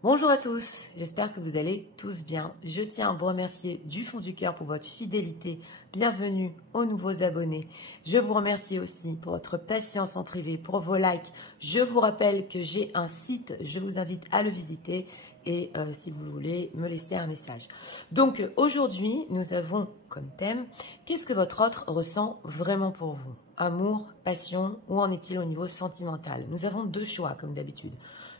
Bonjour à tous, j'espère que vous allez tous bien. Je tiens à vous remercier du fond du cœur pour votre fidélité. Bienvenue aux nouveaux abonnés. Je vous remercie aussi pour votre patience en privé, pour vos likes. Je vous rappelle que j'ai un site, je vous invite à le visiter et si vous voulez me laisser un message. Donc aujourd'hui, nous avons comme thème, qu'est-ce que votre autre ressent vraiment pour vous? Amour, passion, où en est-il au niveau sentimental? Nous avons deux choix comme d'habitude.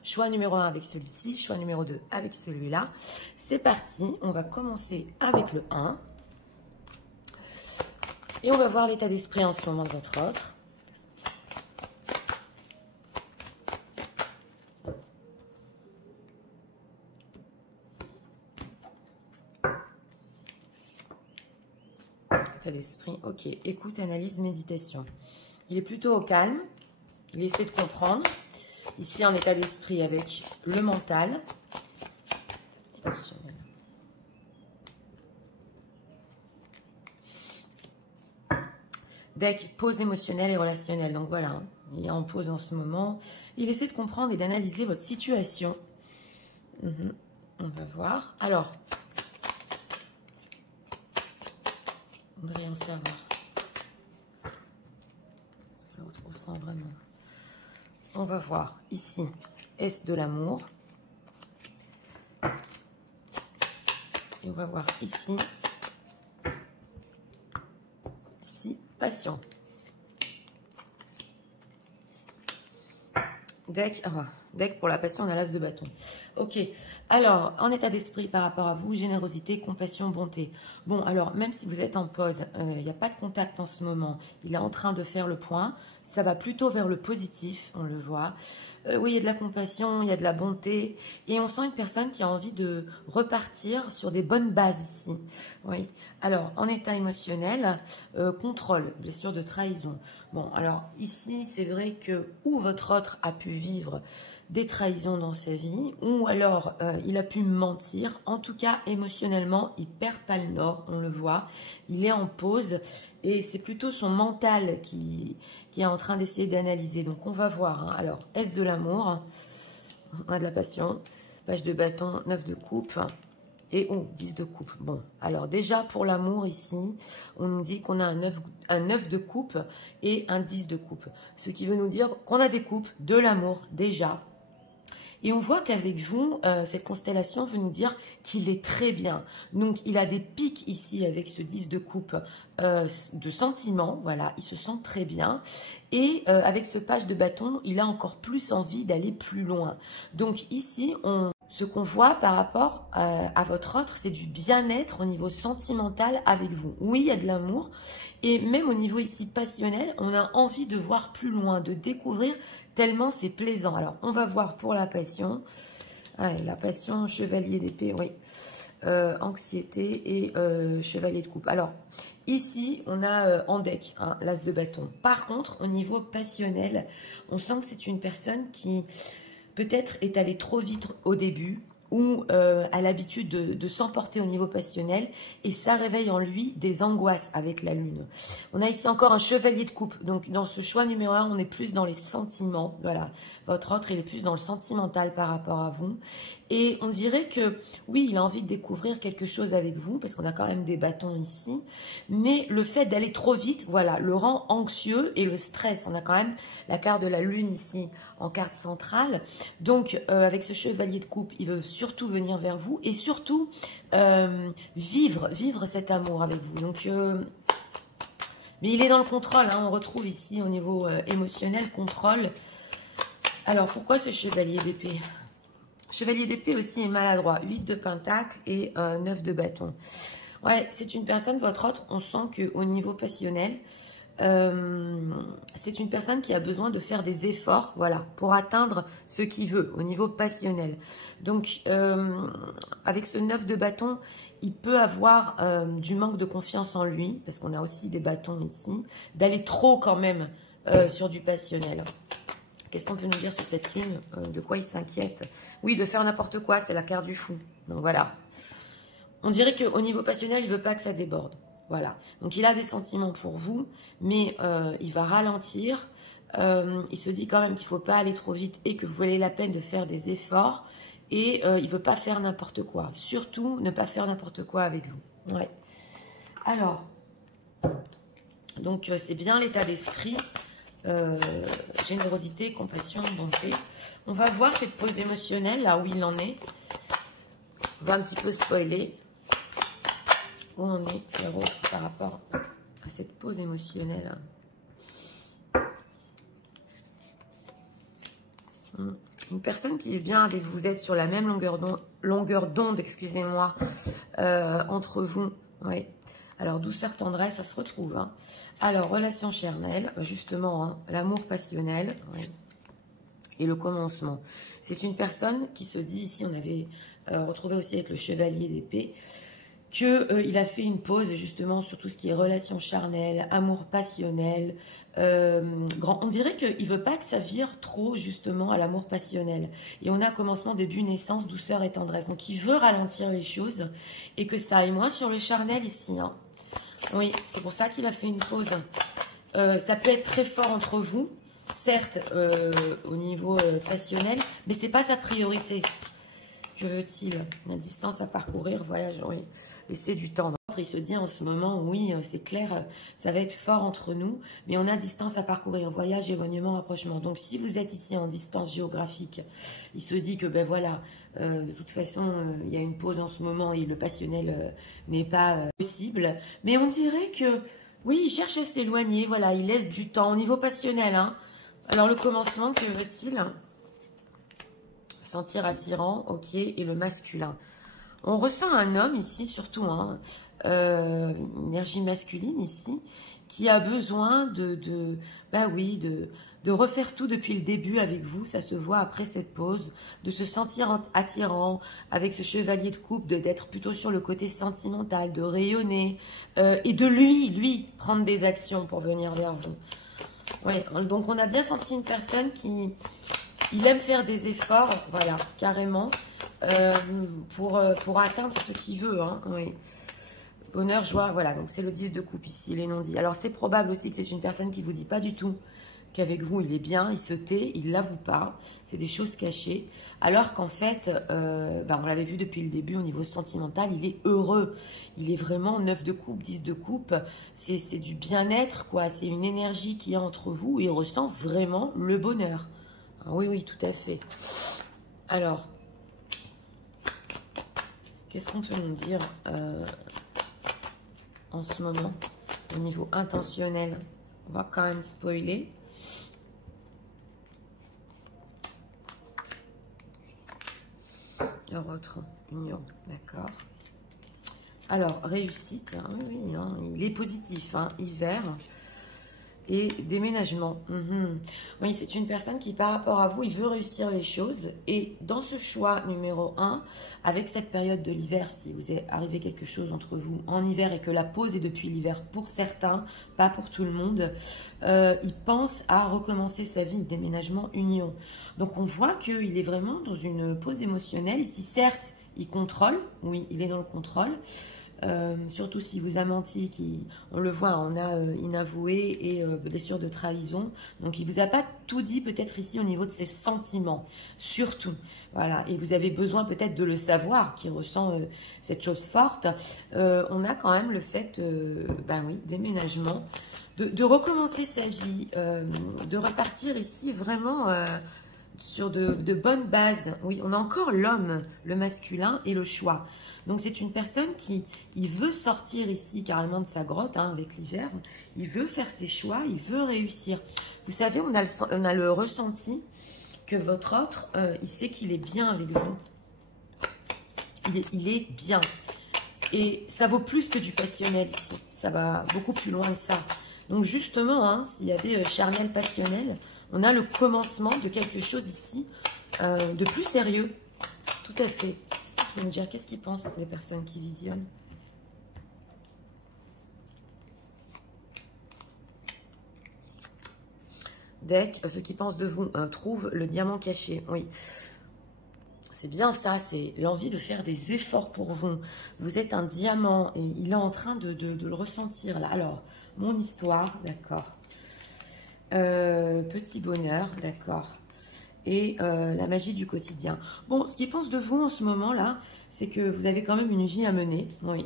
Choix numéro 1 avec celui-ci, choix numéro 2 avec celui-là. C'est parti, on va commencer avec le 1. Et on va voir l'état d'esprit en ce moment de votre autre. État d'esprit, ok. Écoute, analyse, méditation. Il est plutôt au calme, il essaie de comprendre. Ici, en état d'esprit avec le mental. Deck, pause émotionnelle et relationnelle. Donc voilà, hein, il est en pause en ce moment. Il essaie de comprendre et d'analyser votre situation. On va voir. Alors, on devrait en savoir. Parce que l'autre ressent vraiment. On va voir ici, est-ce de l'amour? Et on va voir ici, passion. Deck, deck pour la passion, on a l'as de bâton. Ok, alors, en état d'esprit par rapport à vous, générosité, compassion, bonté. Bon, alors, même si vous êtes en pause, il n'y a pas de contact en ce moment, il est en train de faire le point, ça va plutôt vers le positif, on le voit. Oui, il y a de la compassion, il y a de la bonté, et on sent une personne qui a envie de repartir sur des bonnes bases ici. Oui, alors, en état émotionnel, contrôle, blessure de trahison. Bon, alors, ici, c'est vrai que où votre autre a pu vivre des trahisons dans sa vie, ou alors il a pu mentir. En tout cas, émotionnellement, il perd pas le nord, on le voit. Il est en pause et c'est plutôt son mental qui est en train d'essayer d'analyser. Donc, on va voir. Hein. Alors, est-ce de l'amour? On a de la passion. Page de bâton, 9 de coupe. Et 10 de coupe. Bon, alors déjà pour l'amour ici, on nous dit qu'on a un 9 de coupe et un 10 de coupe. Ce qui veut nous dire qu'on a des coupes, de l'amour déjà. Et on voit qu'avec vous, cette constellation veut nous dire qu'il est très bien. Donc, il a des pics ici avec ce 10 de coupe de sentiments. Voilà, il se sent très bien. Et avec ce page de bâton, il a encore plus envie d'aller plus loin. Donc, ici, ce qu'on voit par rapport à votre autre, c'est du bien-être au niveau sentimental avec vous. Oui, il y a de l'amour. Et même au niveau ici passionnel, on a envie de voir plus loin, de découvrir tellement c'est plaisant. Alors, on va voir pour la passion. Ouais, la passion, chevalier d'épée, oui. Anxiété et chevalier de coupe. Alors, ici, on a en deck, hein, l'as de bâton. Par contre, au niveau passionnel, on sent que c'est une personne qui peut-être est allée trop vite au début ou a l'habitude de s'emporter au niveau passionnel et ça réveille en lui des angoisses avec la lune. On a ici encore un chevalier de coupe. Donc, dans ce choix numéro 1, on est plus dans les sentiments. Voilà, votre autre, il est plus dans le sentimental par rapport à vous. Et on dirait que, oui, il a envie de découvrir quelque chose avec vous, parce qu'on a quand même des bâtons ici. Mais le fait d'aller trop vite, voilà, le rend anxieux et le stress. On a quand même la carte de la lune ici en carte centrale. Donc, avec ce chevalier de coupe, il veut surtout venir vers vous et surtout vivre cet amour avec vous. Donc, mais il est dans le contrôle, hein, on retrouve ici au niveau émotionnel, contrôle. Alors, pourquoi ce chevalier d'épée? Chevalier d'épée aussi est maladroit. 8 de pentacle et 9 de bâton. Ouais, c'est une personne, votre autre, on sent qu'au niveau passionnel, c'est une personne qui a besoin de faire des efforts, voilà, pour atteindre ce qu'il veut au niveau passionnel. Donc, avec ce 9 de bâton, il peut avoir du manque de confiance en lui, parce qu'on a aussi des bâtons ici, d'aller trop quand même sur du passionnel. Qu'est-ce qu'on peut nous dire sur cette lune? De quoi il s'inquiète? Oui, de faire n'importe quoi, c'est la carte du fou. Donc voilà. On dirait qu'au niveau passionnel, il ne veut pas que ça déborde. Voilà. Donc il a des sentiments pour vous, mais il va ralentir. Il se dit quand même qu'il ne faut pas aller trop vite et que vous valez la peine de faire des efforts. et il ne veut pas faire n'importe quoi. Surtout, ne pas faire n'importe quoi avec vous. Ouais. Alors, donc c'est bien l'état d'esprit, générosité, compassion, bonté. On va voir cette pause émotionnelle, là où il en est. On va un petit peu spoiler où on est, par rapport à cette pause émotionnelle. Une personne qui est bien avec vous, vous êtes sur la même longueur d'onde, excusez-moi, entre vous. Oui. Alors, douceur, tendresse, ça se retrouve. Hein. Alors, relation charnelle, justement, hein, l'amour passionnel, oui, et le commencement. C'est une personne qui se dit, ici, on avait retrouvé aussi avec le chevalier d'épée, qu'il a fait une pause, justement, sur tout ce qui est relation charnelle, amour passionnel. On dirait qu'il ne veut pas que ça vire trop, justement, à l'amour passionnel. Et on a commencement, début, naissance, douceur et tendresse. Donc, il veut ralentir les choses et que ça aille moins sur le charnel ici, hein. Oui, c'est pour ça qu'il a fait une pause. Ça peut être très fort entre vous, certes, au niveau passionnel, mais ce n'est pas sa priorité. Que veut-il? La distance à parcourir, voyage, oui. Laisser du temps. Il se dit en ce moment, oui, c'est clair, ça va être fort entre nous, mais on a distance à parcourir, voyage, éloignement, rapprochement. Donc, si vous êtes ici en distance géographique, il se dit que, ben voilà, de toute façon, il y a une pause en ce moment et le passionnel n'est pas possible. Mais on dirait que, oui, il cherche à s'éloigner, voilà, il laisse du temps au niveau passionnel. Hein. Alors, le commencement, que veut-il? Sentir attirant, ok, et le masculin. On ressent un homme ici, surtout, hein, énergie masculine ici, qui a besoin de refaire tout depuis le début avec vous. Ça se voit après cette pause, de se sentir attirant avec ce chevalier de coupe, d'être plutôt sur le côté sentimental, de rayonner, et de lui prendre des actions pour venir vers vous. Ouais, donc on a bien senti une personne qui... Il aime faire des efforts, voilà, carrément, pour atteindre ce qu'il veut. Hein, oui. Bonheur, joie, voilà, donc c'est le 10 de coupe ici, les non-dits. Alors c'est probable aussi que c'est une personne qui ne vous dit pas du tout qu'avec vous il est bien, il se tait, il ne l'avoue pas, c'est des choses cachées. Alors qu'en fait, on l'avait vu depuis le début au niveau sentimental, il est heureux. Il est vraiment 9 de coupe, 10 de coupe, c'est du bien-être, quoi. C'est une énergie qui est entre vous et il ressent vraiment le bonheur. Oui, oui, tout à fait. Alors, qu'est-ce qu'on peut nous dire en ce moment au niveau intentionnel? On va quand même spoiler. Autre union, d'accord. Alors, réussite, hein, oui, hein, il est positif, hein, hiver. Et déménagement. Oui, c'est une personne qui, par rapport à vous, il veut réussir les choses. Et dans ce choix numéro 1, avec cette période de l'hiver, si vous est arrivé quelque chose entre vous en hiver et que la pause est depuis l'hiver pour certains, pas pour tout le monde, il pense à recommencer sa vie, déménagement, union. Donc on voit qu'il est vraiment dans une pause émotionnelle. Ici, certes, il contrôle. Oui, il est dans le contrôle. Surtout si vous a menti, on le voit, on a inavoué et blessure de trahison. Donc il vous a pas tout dit peut-être ici au niveau de ses sentiments, surtout. Voilà, et vous avez besoin peut-être de le savoir, qui ressent cette chose forte. On a quand même le fait, oui, déménagement, de recommencer sa vie, de repartir ici vraiment sur de bonnes bases. Oui, on a encore l'homme, le masculin et le choix. Donc, c'est une personne qui il veut sortir ici carrément de sa grotte, hein, avec l'hiver. Il veut faire ses choix, il veut réussir. Vous savez, on a le ressenti que votre autre, il sait qu'il est bien avec vous. Il est bien. Et ça vaut plus que du passionnel ici. Ça va beaucoup plus loin que ça. Donc, justement, hein, s'il y avait charnel, passionnel, on a le commencement de quelque chose ici de plus sérieux. Tout à fait. Vous me dire qu'est-ce qu'ils pensent les personnes qui visionnent. Deck, ceux qui pensent de vous trouvent le diamant caché. Oui, c'est bien ça, c'est l'envie de faire des efforts pour vous. Vous êtes un diamant et il est en train de le ressentir là. Alors, mon histoire, d'accord. Petit bonheur, d'accord. et la magie du quotidien. Bon, ce qu'il pense de vous en ce moment-là, c'est que vous avez quand même une vie à mener, oui,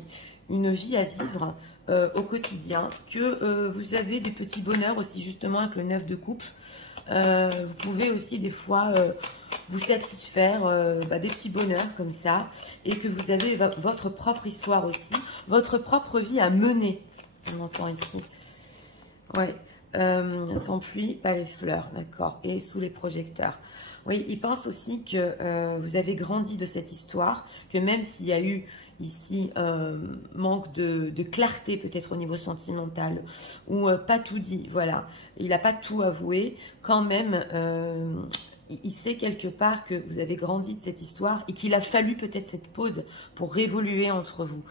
une vie à vivre au quotidien, que vous avez des petits bonheurs aussi justement avec le 9 de coupe. Vous pouvez aussi des fois vous satisfaire des petits bonheurs comme ça, et que vous avez votre propre histoire aussi, votre propre vie à mener, on entend ici. Ouais, sans pluie, pas les fleurs, d'accord, et sous les projecteurs. Oui, il pense aussi que vous avez grandi de cette histoire, que même s'il y a eu ici manque de clarté peut-être au niveau sentimental, ou pas tout dit, voilà, il n'a pas tout avoué, quand même, il sait quelque part que vous avez grandi de cette histoire et qu'il a fallu peut-être cette pause pour révoluer entre vous.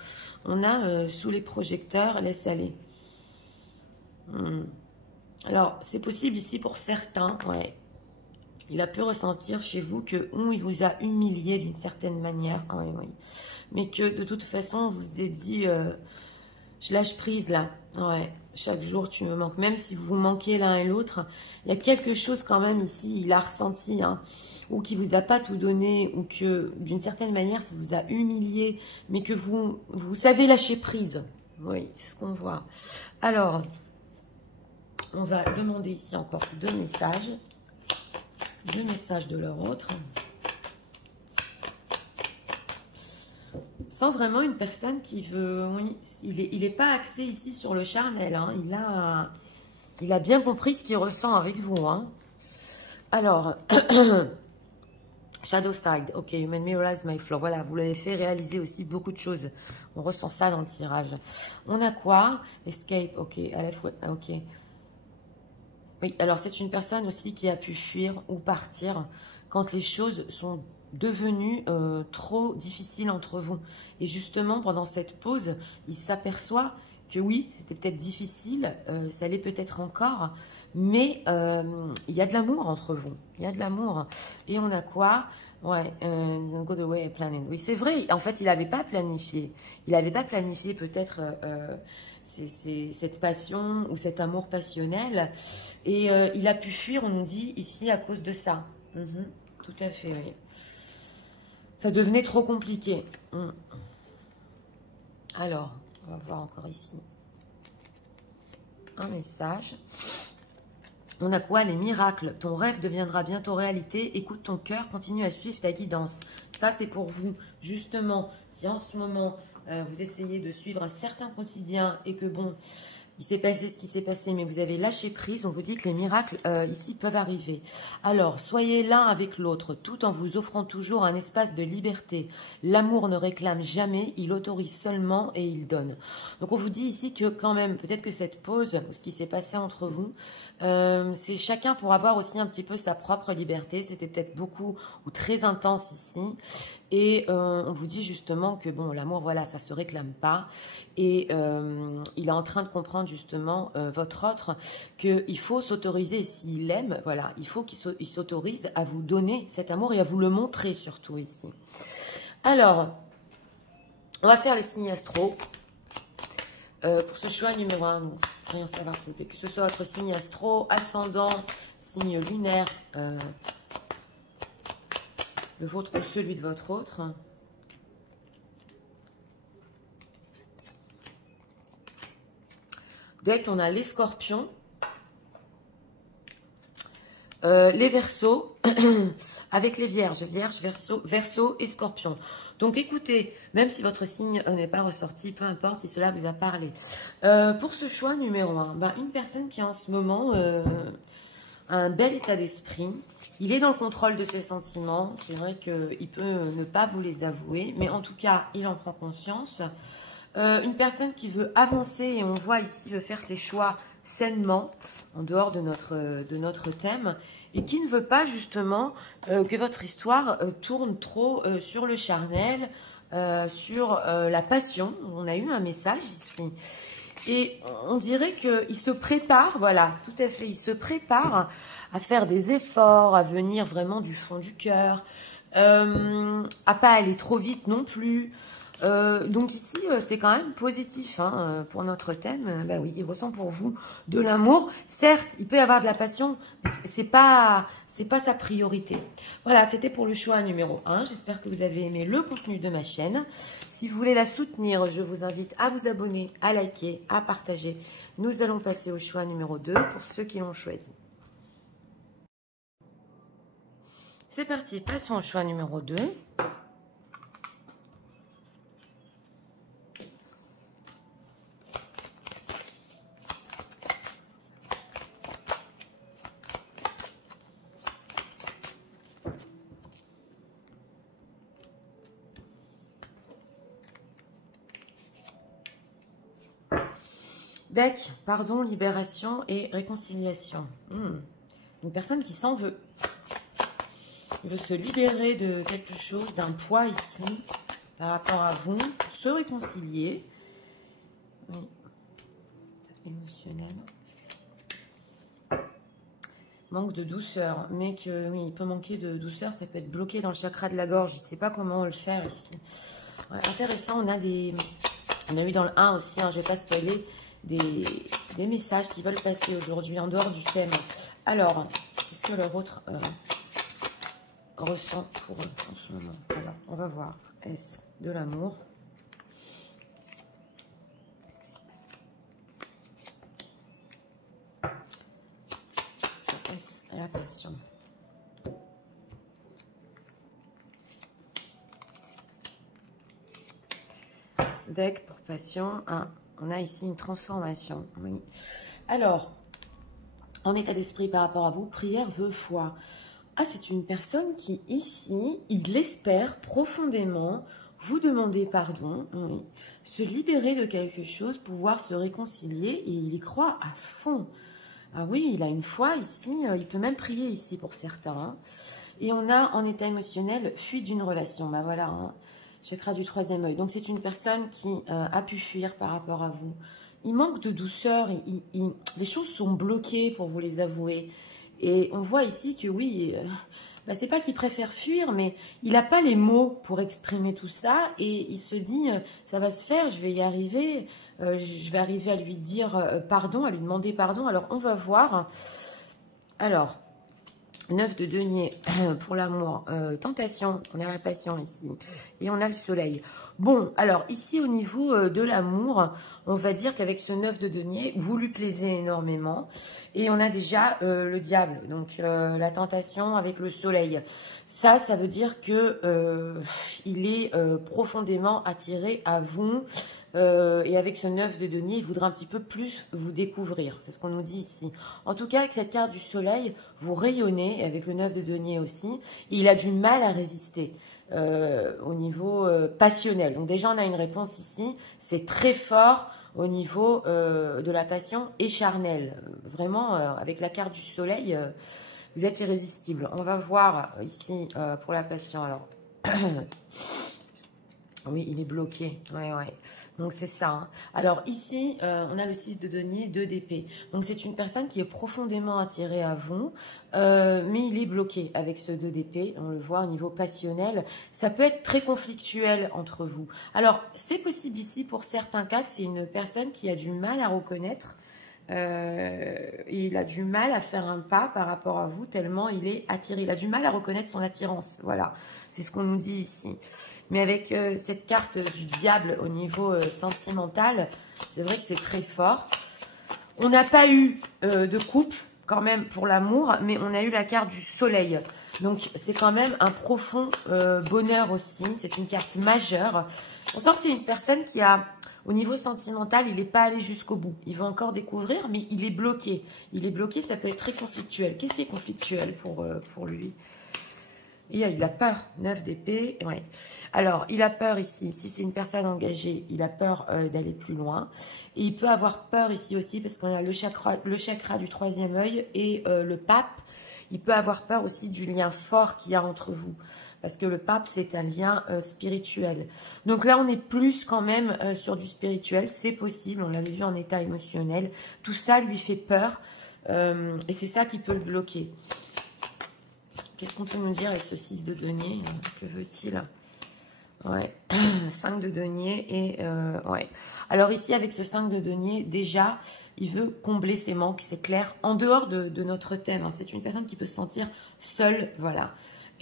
On a sous les projecteurs, laisse aller. Alors, c'est possible ici pour certains, ouais. Il a pu ressentir chez vous que il vous a humilié d'une certaine manière, oui, oui. Mais que de toute façon, vous vous êtes dit, je lâche prise là, ouais. Chaque jour, tu me manques. Même si vous vous manquez l'un et l'autre, il y a quelque chose quand même ici, il a ressenti, hein, ou qui vous a pas tout donné, ou que d'une certaine manière, ça vous a humilié, mais que vous savez lâcher prise. Oui, c'est ce qu'on voit. Alors, on va demander ici encore 2 messages. 2 messages de leur autre. Sans vraiment une personne qui veut... Oui, il est pas axé ici sur le charnel. Hein, il a bien compris ce qu'il ressent avec vous. Hein. Alors, Shadow Side. Ok, you made me realize my flaw. Voilà, vous l'avez fait réaliser aussi beaucoup de choses. On ressent ça dans le tirage. On a quoi? Escape. Ok, à la fois... Ok. Oui, alors c'est une personne aussi qui a pu fuir ou partir quand les choses sont devenues trop difficiles entre vous. Et justement, pendant cette pause, il s'aperçoit que oui, c'était peut-être difficile, ça l'est peut-être encore, mais il y a de l'amour entre vous. Il y a de l'amour. Et on a quoi? Ouais, go the way I planned. Oui, c'est vrai, en fait, il n'avait pas planifié. Il n'avait pas planifié peut-être... c'est cette passion ou cet amour passionnel, et il a pu fuir, on nous dit ici, à cause de ça. Tout à fait, oui. Ça devenait trop compliqué. Alors, on va voir encore ici un message. On a quoi? Les miracles. Ton rêve deviendra bientôt réalité. Écoute ton cœur, continue à suivre ta guidance. Ça, c'est pour vous. Justement, si en ce moment... vous essayez de suivre un certain quotidien et que bon, il s'est passé ce qui s'est passé, mais vous avez lâché prise, on vous dit que les miracles ici peuvent arriver. Alors, soyez l'un avec l'autre, tout en vous offrant toujours un espace de liberté. L'amour ne réclame jamais, il autorise seulement et il donne. Donc, on vous dit ici que quand même, peut-être que cette pause, ce qui s'est passé entre vous, c'est chacun pour avoir aussi un petit peu sa propre liberté. C'était peut-être beaucoup ou très intense ici. Et on vous dit justement que bon, l'amour, voilà, ça se réclame pas. Et il est en train de comprendre justement, votre autre, qu'il faut s'autoriser, s'il aime, voilà, il faut qu'il s'autorise à vous donner cet amour et à vous le montrer surtout ici. Alors, on va faire les signes astro. Pour ce choix numéro 1, donc, rien savoir s'il vous plaît, que ce soit votre signe astro, ascendant, signe lunaire, le vôtre ou celui de votre autre. Dès qu'on a les scorpions, les verseaux, avec les vierges, verseau et scorpion. Donc écoutez, même si votre signe n'est pas ressorti, peu importe si cela vous a parlé. Pour ce choix numéro 1, une personne qui a en ce moment un bel état d'esprit, il est dans le contrôle de ses sentiments, c'est vrai qu'il peut ne pas vous les avouer, mais en tout cas, il en prend conscience. Une personne qui veut avancer, et on voit ici, veut faire ses choix sainement, en dehors de notre thème, et qui ne veut pas justement que votre histoire tourne trop sur le charnel, sur la passion. On a eu un message ici. Et on dirait qu'il se prépare, voilà, tout à fait, il se prépare à faire des efforts, à venir vraiment du fond du cœur, à pas aller trop vite non plus. Donc ici, c'est quand même positif hein, pour notre thème. Bah oui, il ressent pour vous de l'amour. Certes, il peut y avoir de la passion, mais c'est pas sa priorité. Voilà, c'était pour le choix numéro 1. J'espère que vous avez aimé le contenu de ma chaîne. Si vous voulez la soutenir, je vous invite à vous abonner, à liker, à partager. Nous allons passer au choix numéro 2 pour ceux qui l'ont choisi. C'est parti, passons au choix numéro 2. Deck, pardon, libération et réconciliation. Une personne qui s'en veut. Il veut se libérer de quelque chose, d'un poids ici, par rapport à vous, pour se réconcilier. Oui. Émotionnel. Manque de douceur. Mais que, oui, il peut manquer de douceur, ça peut être bloqué dans le chakra de la gorge. Je ne sais pas comment le faire ici. Ouais, intéressant, on a eu dans le 1 aussi, hein, je ne vais pas spoiler, des messages qui veulent passer aujourd'hui en dehors du thème. Alors, qu'est-ce que leur autre ressent pour eux en ce moment? Alors, on va voir. Est-ce de l'amour? Est-ce la passion? Deck pour passion. Ah, on a ici une transformation. Oui. Alors, en état d'esprit par rapport à vous, prière, vœu, foi. Ah, c'est une personne qui, ici, il espère profondément vous demander pardon, oui, se libérer de quelque chose, pouvoir se réconcilier, et il y croit à fond. Ah oui, il a une foi ici, il peut même prier ici pour certains. Hein. Et on a en état émotionnel, fuite d'une relation. Ben voilà, hein, chakra du 3e œil. Donc c'est une personne qui a pu fuir par rapport à vous. Il manque de douceur, les choses sont bloquées pour vous les avouer. Et on voit ici que oui, bah c'est pas qu'il préfère fuir, mais il n'a pas les mots pour exprimer tout ça. Et il se dit, ça va se faire, je vais y arriver. Je vais arriver à lui dire pardon, à lui demander pardon. Alors, on va voir. Alors, 9 de denier pour l'amour, tentation, on a la passion ici, et on a le soleil. Bon, alors ici au niveau de l'amour, on va dire qu'avec ce 9 de denier, vous lui plaisez énormément. Et on a déjà le diable, donc la tentation avec le soleil. Ça veut dire que il est profondément attiré à vous. Et avec ce 9 de denier, il voudra un petit peu plus vous découvrir. C'est ce qu'on nous dit ici. En tout cas, avec cette carte du soleil, vous rayonnez, avec le 9 de denier aussi. Et il a du mal à résister au niveau passionnel. Donc déjà, on a une réponse ici. C'est très fort au niveau de la passion et charnelle. Vraiment, avec la carte du soleil, vous êtes irrésistible. On va voir ici pour la passion. Alors... Oui, il est bloqué. Ouais. Donc, c'est ça. Hein. Alors, ici, on a le 6 de denier, 2 d'épée. Donc, c'est une personne qui est profondément attirée à vous, mais il est bloqué avec ce 2 d'épée. On le voit au niveau passionnel. Ça peut être très conflictuel entre vous. Alors, c'est possible ici, pour certains cas, que c'est une personne qui a du mal à reconnaître. Il a du mal à faire un pas par rapport à vous, tellement il est attiré. Il a du mal à reconnaître son attirance. Voilà, c'est ce qu'on nous dit ici. Mais avec cette carte du diable au niveau sentimental, c'est vrai que c'est très fort. On n'a pas eu de coupe quand même pour l'amour, mais on a eu la carte du soleil. Donc c'est quand même un profond bonheur aussi. C'est une carte majeure. On sent que c'est une personne qui a... Au niveau sentimental, il n'est pas allé jusqu'au bout. Il va encore découvrir, mais il est bloqué. Il est bloqué, ça peut être très conflictuel. Qu'est-ce qui est conflictuel pour lui? Il a peur. 9 d'épée. Ouais. Alors, il a peur ici. Si c'est une personne engagée, il a peur d'aller plus loin. Et il peut avoir peur ici aussi, parce qu'on a le chakra du 3e œil et le pape. Il peut avoir peur aussi du lien fort qu'il y a entre vous. Parce que le pape, c'est un lien spirituel. Donc là, on est plus quand même sur du spirituel. C'est possible, on l'avait vu en état émotionnel. Tout ça lui fait peur. Et c'est ça qui peut le bloquer. Qu'est-ce qu'on peut nous dire avec ce 6 de denier? Que veut-il? Ouais, 5 de denier et ouais. Alors ici, avec ce 5 de denier, déjà, il veut combler ses manques, c'est clair. En dehors de notre thème, hein, c'est une personne qui peut se sentir seule, voilà.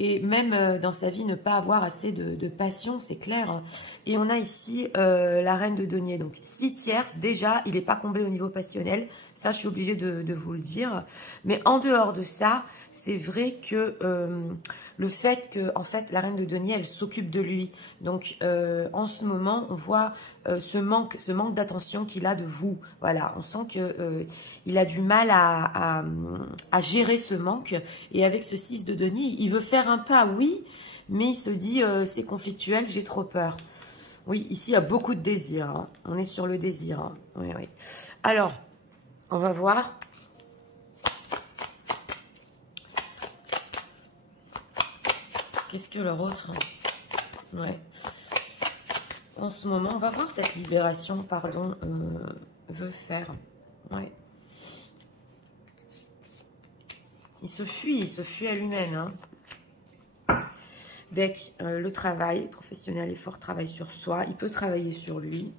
Et même dans sa vie, ne pas avoir assez de passion, c'est clair. Hein. Et on a ici la reine de denier. Donc 6 tierces, déjà, il n'est pas comblé au niveau passionnel. Ça, je suis obligée de vous le dire. Mais en dehors de ça, c'est vrai que le fait que, en fait, la reine de denier, elle s'occupe de lui. Donc, en ce moment, on voit ce manque d'attention qu'il a de vous. Voilà, on sent que il a du mal à gérer ce manque. Et avec ce 6 de denier, il veut faire un pas, oui, mais il se dit, c'est conflictuel, j'ai trop peur. Oui, ici, il y a beaucoup de désir. Hein. On est sur le désir. Hein. Oui, oui. Alors, on va voir. Qu'est-ce que leur autre? Ouais. En ce moment, on va voir cette libération, pardon, veut faire. Ouais. Il se fuit à lui-même. Hein. Deck, le travail professionnel et fort travail sur soi. Il peut travailler sur lui.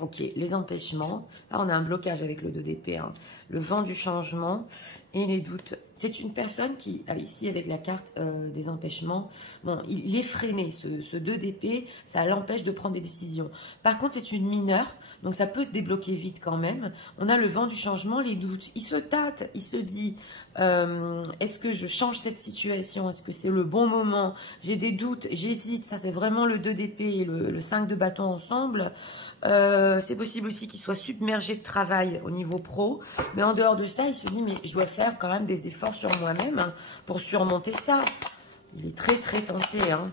Ok, les empêchements. Là, on a un blocage avec le 2 d'épée. Hein. Le vent du changement et les doutes. C'est une personne qui, ici avec la carte des empêchements, bon, il est freiné. Ce 2 d'épée, ça l'empêche de prendre des décisions. Par contre, c'est une mineure, donc ça peut se débloquer vite quand même. On a le vent du changement, les doutes. Il se tâte, il se dit, est-ce que je change cette situation? Est-ce que c'est le bon moment? J'ai des doutes, j'hésite. Ça, c'est vraiment le 2 d'épée et le 5 de bâton ensemble. C'est possible aussi qu'il soit submergé de travail au niveau pro. Mais en dehors de ça, il se dit, mais je dois faire quand même des efforts sur moi-même hein, pour surmonter ça. Il est très, très tenté. Hein.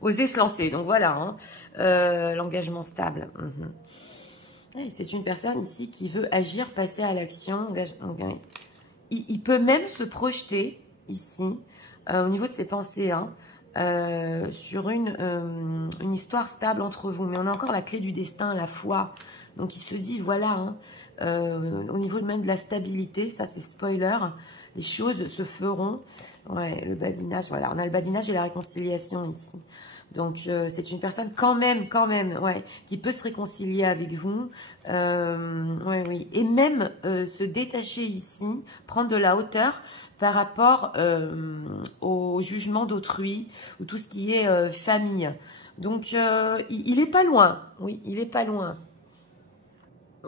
Oser se lancer. Donc voilà, hein. L'engagement stable. Ouais, c'est une personne ici qui veut agir, passer à l'action. Il peut même se projeter ici, au niveau de ses pensées, hein, sur une histoire stable entre vous. Mais on a encore la clé du destin, la foi. Donc il se dit, voilà, hein, au niveau même de la stabilité, ça c'est spoiler, les choses se feront. Ouais, le badinage, voilà, on a le badinage et la réconciliation ici. Donc c'est une personne quand même, ouais, qui peut se réconcilier avec vous. Ouais, oui. Et même se détacher ici, prendre de la hauteur par rapport au jugement d'autrui ou tout ce qui est famille. Donc il est pas loin, oui, il est pas loin.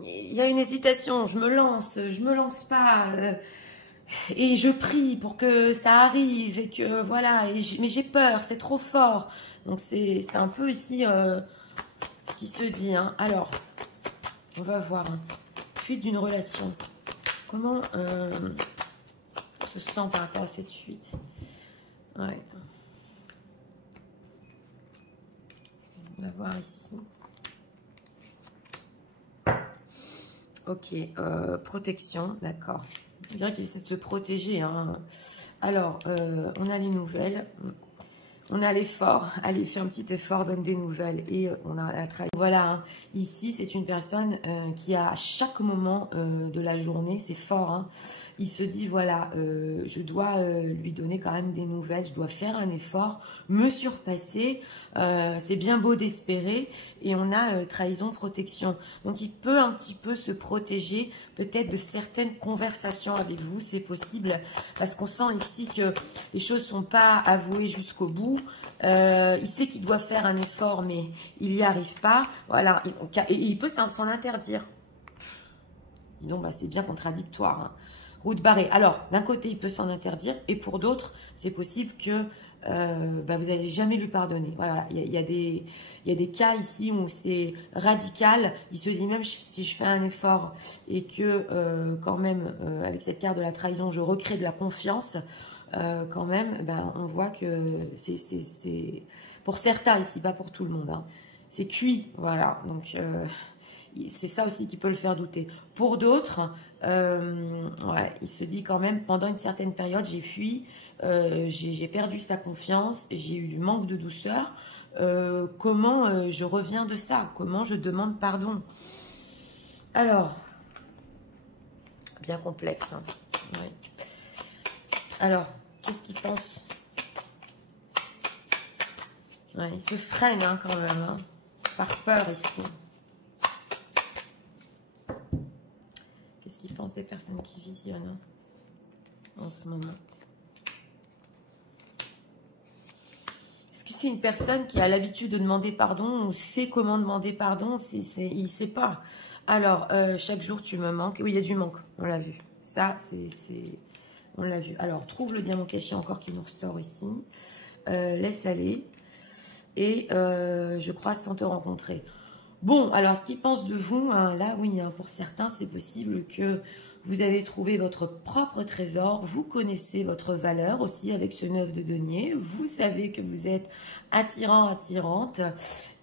Il y a une hésitation, je me lance pas, et je prie pour que ça arrive, et que voilà, mais j'ai peur, c'est trop fort. Donc c'est un peu ici ce qui se dit. Hein. Alors, on va voir. Hein. Fuite d'une relation. Comment se sent par rapport à cette fuite? Ouais. On va voir ici. Ok, protection, d'accord. Je dirais qu'il essaie de se protéger. Hein. Alors, on a les nouvelles. On a l'effort. Allez, fais un petit effort, donne des nouvelles. Et on a la trahison. Voilà, hein. Ici, c'est une personne qui a à chaque moment de la journée, c'est fort, hein. Il se dit, voilà, je dois lui donner quand même des nouvelles, je dois faire un effort, me surpasser, c'est bien beau d'espérer, et on a trahison, protection. Donc, il peut un petit peu se protéger peut-être de certaines conversations avec vous, c'est possible, parce qu'on sent ici que les choses ne sont pas avouées jusqu'au bout. Il sait qu'il doit faire un effort, mais il n'y arrive pas. Voilà, et il peut s'en interdire. Dis bah, c'est bien contradictoire. Hein. Route barrée. Alors, d'un côté, il peut s'en interdire, et pour d'autres, c'est possible que bah, vous n'allez jamais lui pardonner. Voilà, il y a des cas ici où c'est radical. Il se dit même si je fais un effort et que quand même, avec cette carte de la trahison, je recrée de la confiance, quand même, ben, on voit que c'est pour certains ici, pas pour tout le monde. Hein. C'est cuit, voilà. Donc, c'est ça aussi qui peut le faire douter. Pour d'autres, ouais, il se dit quand même, pendant une certaine période, j'ai fui, j'ai perdu sa confiance, j'ai eu du manque de douceur. Comment je reviens de ça? Comment je demande pardon? Alors, bien complexe. Hein. Ouais. Alors, qu'est-ce qu'il pense? Ouais, il se freine hein, quand même, hein, par peur ici. Qu'est-ce qu'il pense des personnes qui visionnent hein, en ce moment? Est-ce que c'est une personne qui a l'habitude de demander pardon ou sait comment demander pardon? Il ne sait pas. Alors, chaque jour tu me manques. Oui, il y a du manque, on l'a vu. Ça, on l'a vu. Alors, trouve le diamant caché encore qui nous ressort ici. Laisse aller. Et je crois sans te rencontrer. Bon, alors ce qu'ils pensent de vous, hein, là oui, hein, pour certains, c'est possible que vous avez trouvé votre propre trésor, vous connaissez votre valeur aussi avec ce 9 de denier, vous savez que vous êtes attirant, attirante,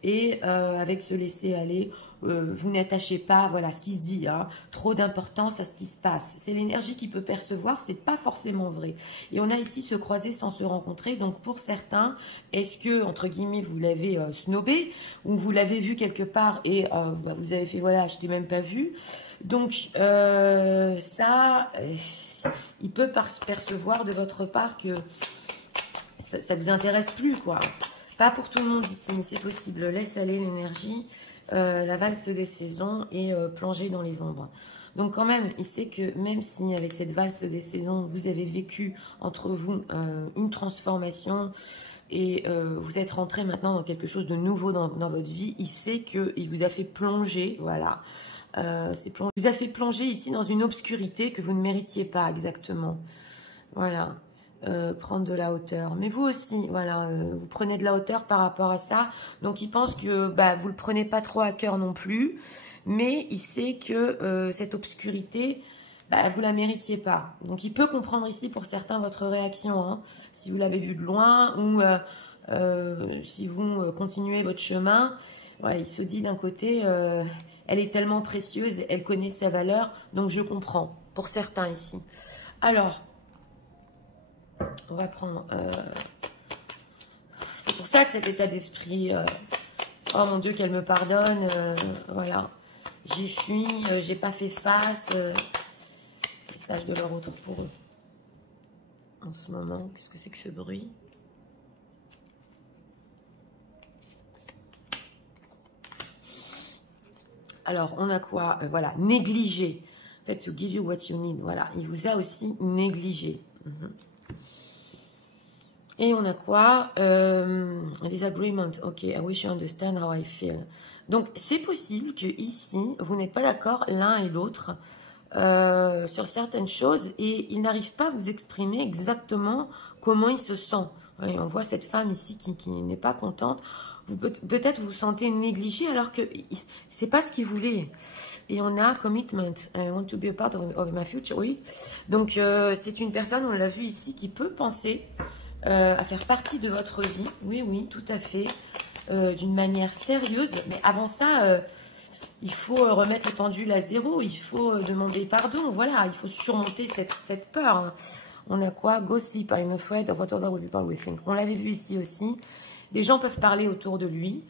et avec ce laisser aller, vous n'attachez pas, voilà ce qui se dit, hein, trop d'importance à ce qui se passe. C'est l'énergie qu'il peut percevoir, c'est pas forcément vrai. Et on a ici se croiser sans se rencontrer, donc pour certains, est-ce que, entre guillemets, vous l'avez snobé, ou vous l'avez vu quelque part et vous avez fait, voilà, je t'ai même pas vu. Donc, ça, il peut percevoir de votre part que ça vous intéresse plus, quoi. Pas pour tout le monde ici, mais c'est possible. Laisse aller l'énergie, la valse des saisons et plonger dans les ombres. Donc quand même, il sait que même si avec cette valse des saisons, vous avez vécu entre vous une transformation et vous êtes rentré maintenant dans quelque chose de nouveau dans votre vie, il sait qu'il vous a fait plonger, voilà. Il vous a fait plonger ici dans une obscurité que vous ne méritiez pas exactement. Voilà. Prendre de la hauteur. Mais vous aussi, voilà, vous prenez de la hauteur par rapport à ça. Donc, il pense que vous le prenez pas trop à cœur non plus. Mais il sait que cette obscurité, vous la méritiez pas. Donc, il peut comprendre ici pour certains votre réaction. Hein, si vous l'avez vu de loin ou si vous continuez votre chemin. Ouais, il se dit d'un côté, elle est tellement précieuse, elle connaît sa valeur. Donc, je comprends pour certains ici. Alors, on va prendre... c'est pour ça que cet état d'esprit... oh mon Dieu, qu'elle me pardonne. Voilà. J'ai fui, j'ai pas fait face. Message de leur retour pour eux. En ce moment, qu'est-ce que c'est que ce bruit? Alors, on a quoi? Voilà, négligé. En fait, to give you what you need. Voilà, il vous a aussi négligé. Et on a quoi? Disagreement. Ok, I wish you understand how I feel. Donc, c'est possible que ici, vous n'êtes pas d'accord l'un et l'autre sur certaines choses et il n'arrive pas à vous exprimer exactement comment il se sent. Et on voit cette femme ici qui n'est pas contente. Peut-être vous vous sentez négligé alors que c'est pas ce qu'il voulait. Et on a commitment. I want to be a part of my future. Oui. Donc, c'est une personne, on l'a vu ici, qui peut penser à faire partie de votre vie. Oui, oui, tout à fait. D'une manière sérieuse. Mais avant ça, il faut remettre les pendules à zéro. Il faut demander pardon. Voilà, il faut surmonter cette peur. Hein. On a quoi? Gossip. I'm afraid of what other people will think. On l'avait vu ici aussi. Des gens peuvent parler autour de lui.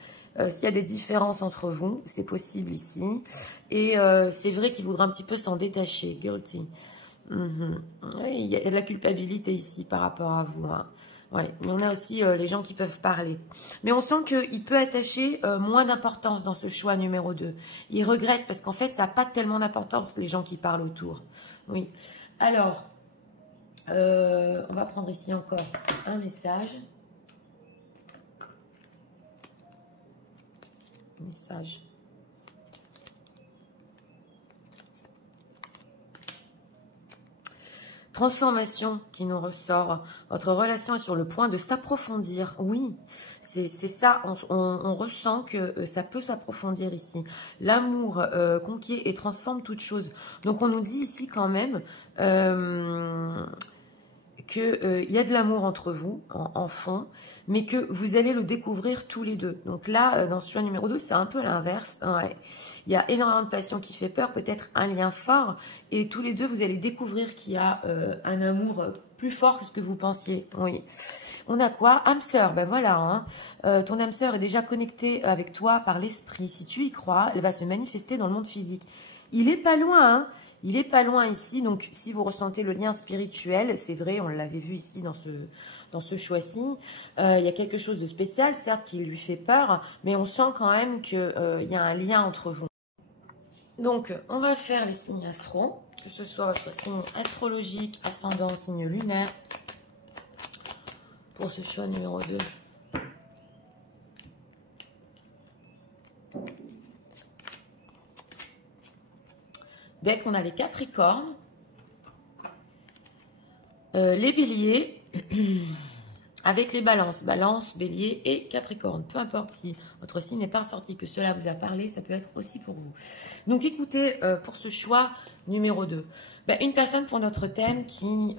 S'il y a des différences entre vous, c'est possible ici. Et c'est vrai qu'il voudra un petit peu s'en détacher. Guilty. Oui, il y a de la culpabilité ici par rapport à vous. Hein. Ouais. Mais on a aussi les gens qui peuvent parler. Mais on sent qu'il peut attacher moins d'importance dans ce choix numéro 2. Il regrette parce qu'en fait, ça n'a pas tellement d'importance, les gens qui parlent autour. Oui. Alors, on va prendre ici encore un message. Message. Transformation qui nous ressort. Votre relation est sur le point de s'approfondir. Oui, c'est ça. On ressent que ça peut s'approfondir ici. L'amour conquiert et transforme toute chose. Donc, on nous dit ici quand même qu'il y a de l'amour entre vous, en fond, mais que vous allez le découvrir tous les deux. Donc là, dans ce choix numéro 2, c'est un peu l'inverse. Ouais. Il y a énormément de passion qui fait peur, peut-être un lien fort, et tous les deux, vous allez découvrir qu'il y a un amour plus fort que ce que vous pensiez. Oui. On a quoi? Âme sœur, ben voilà. Hein. Ton âme sœur est déjà connectée avec toi par l'esprit. Si tu y crois, elle va se manifester dans le monde physique. Il est pas loin, hein. il est pas loin ici. Donc, si vous ressentez le lien spirituel, c'est vrai, on l'avait vu ici dans ce choix-ci, il y a quelque chose de spécial, certes, qui lui fait peur, mais on sent quand même qu'il y a un lien entre vous. Donc, on va faire les signes astro, que ce soit votre signe astrologique, ascendant, signe lunaire, pour ce choix numéro 2. Dès qu'on a les Capricornes, les Béliers, avec les Balances, Balance, Bélier et Capricorne. Peu importe si votre signe n'est pas ressorti, que cela vous a parlé, ça peut être aussi pour vous. Donc écoutez, pour ce choix numéro 2, une personne pour notre thème qui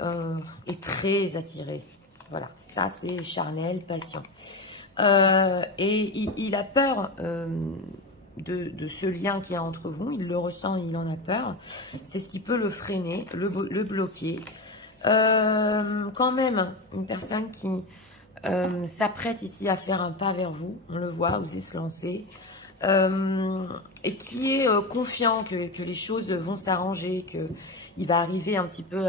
est très attirée. Voilà, ça c'est charnel, patient. Et il a peur de ce lien qu'il y a entre vous, il le ressent, il en a peur. C'est ce qui peut le freiner, le bloquer. Quand même, une personne qui s'apprête ici à faire un pas vers vous, on le voit, oser se lancer, et qui est confiant que les choses vont s'arranger, qu'il va arriver un petit peu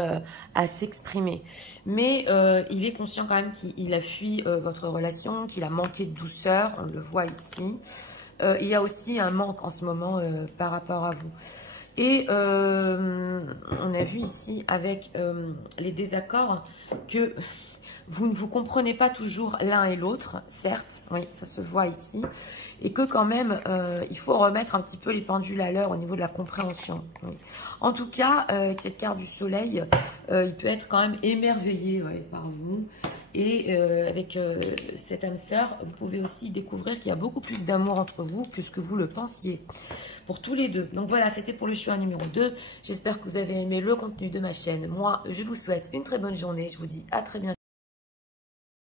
à s'exprimer. Mais il est conscient quand même qu'il a fui votre relation, qu'il a manqué de douceur, on le voit ici. Il y a aussi un manque en ce moment par rapport à vous. Et on a vu ici avec les désaccords que vous ne vous comprenez pas toujours l'un et l'autre, certes, oui, ça se voit ici, et que quand même, il faut remettre un petit peu les pendules à l'heure au niveau de la compréhension. Oui. En tout cas, avec cette carte du soleil, il peut être quand même émerveillé par vous. Et avec cette âme sœur, vous pouvez aussi découvrir qu'il y a beaucoup plus d'amour entre vous que ce que vous le pensiez, pour tous les deux. Donc voilà, c'était pour le choix numéro 2. J'espère que vous avez aimé le contenu de ma chaîne. Moi, je vous souhaite une très bonne journée. Je vous dis à très bientôt.